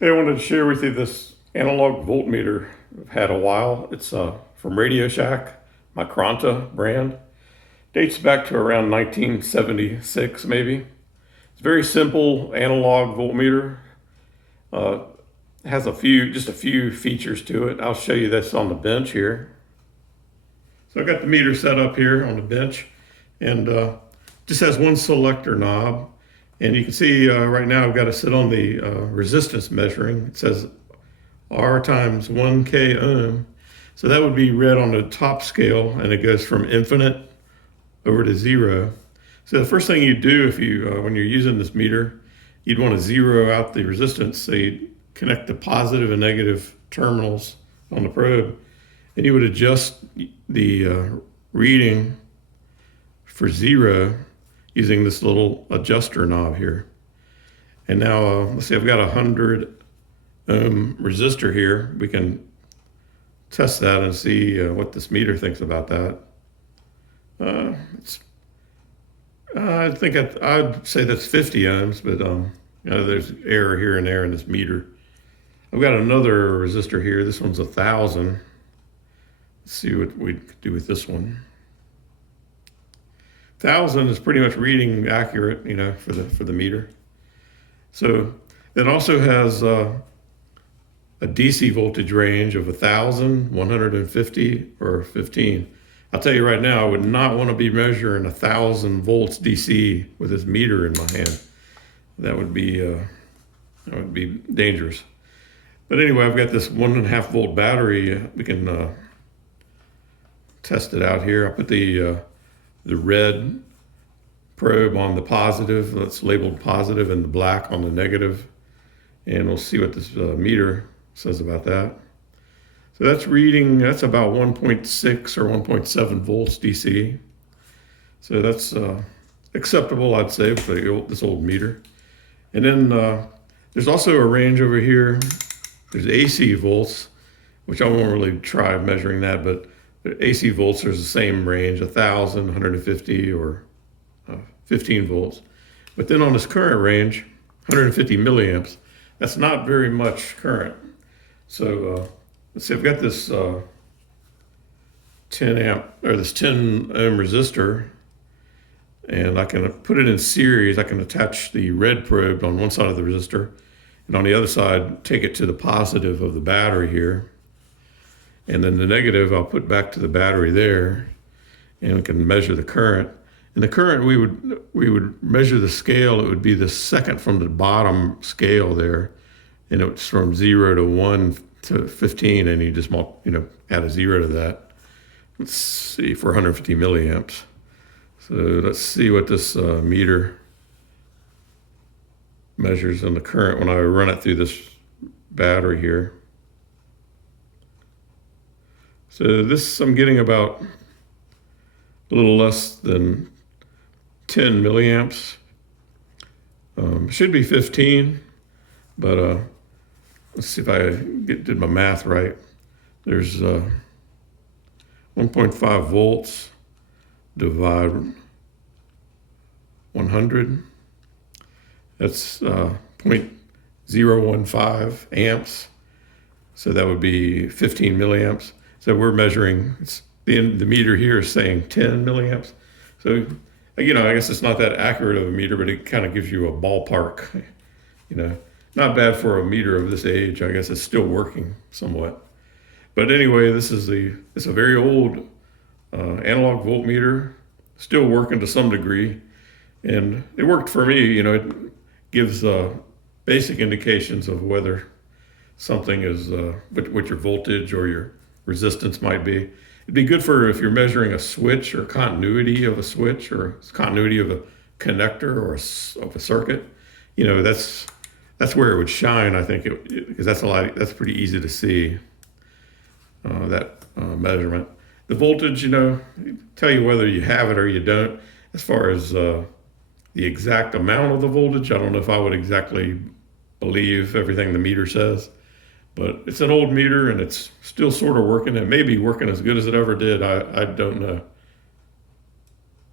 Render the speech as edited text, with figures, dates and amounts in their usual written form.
Hey, I wanted to share with you this analog voltmeter I've had a while. It's from Radio Shack, Micronta brand. Dates back to around 1976, maybe. It's a very simple analog voltmeter. Uh, has just a few features to it. I'll show you this on the bench here. So I got the meter set up here on the bench, and just has one selector knob. And you can see right now I've got to sit on the resistance measuring. It says R times 1K ohm. So that would be read on the top scale, and it goes from infinite over to zero. So the first thing you do if you when you're using this meter, you'd want to zero out the resistance. So you'd connect the positive and negative terminals on the probe, and you would adjust the reading for zero using this little adjuster knob here. And now let's see, I've got 100 ohm resistor here. We can test that and see what this meter thinks about that. I think I'd say that's 50 ohms, but there's error here and there in this meter. I've got another resistor here. This one's 1,000. Let's see what we could do with this one. 1,000 is pretty much reading accurate, for the meter. So it also has a DC voltage range of 1,000, 150, or 15. I'll tell you right now, I would not want to be measuring 1,000 volts DC with this meter in my hand. That would be dangerous. But anyway, I've got this 1.5 volt battery. We can test it out here. I put the red probe on the positive, that's labeled positive, and the black on the negative, and we'll see what this meter says about that. So that's about 1.6 or 1.7 volts DC. So that's acceptable, I'd say, for this old meter. And then there's also a range over here. There's AC volts, which I won't really try measuring that, but AC volts, there's the same range, 1,000, 150, or 15 volts. But then on this current range, 150 milliamps, that's not very much current. So let's see, I've got this 10 ohm resistor, and I can put it in series. I can attach the red probe on one side of the resistor, and on the other side, take it to the positive of the battery here. And then the negative I'll put back to the battery there, and we can measure the current. And the current, we would measure the scale. It would be the second from the bottom scale there, and it's from 0 to 1 to 15, and you just add a 0 to that. Let's see, for 150 milliamps. So let's see what this meter measures on the current when I run it through this battery here. So this, I'm getting about a little less than 10 milliamps. Should be 15, but let's see if I did my math right. There's 1.5 volts divide 100. That's 0.015 amps. So that would be 15 milliamps. So we're measuring, the meter here is saying 10 milliamps. So, I guess it's not that accurate of a meter, but it kind of gives you a ballpark, Not bad for a meter of this age. I guess it's still working somewhat. But anyway, it's a very old analog voltmeter, still working to some degree. And it worked for me, it gives basic indications of whether something is, what your voltage or your resistance might be. It'd be good for if you're measuring a switch or continuity of a switch or continuity of a connector or of a circuit. That's where it would shine, I think, because that's pretty easy to see, that measurement. The voltage, tell you whether you have it or you don't. As far as the exact amount of the voltage, I don't know if I would exactly believe everything the meter says. But it's an old meter, and it's still sort of working. It may be working as good as it ever did. I don't know.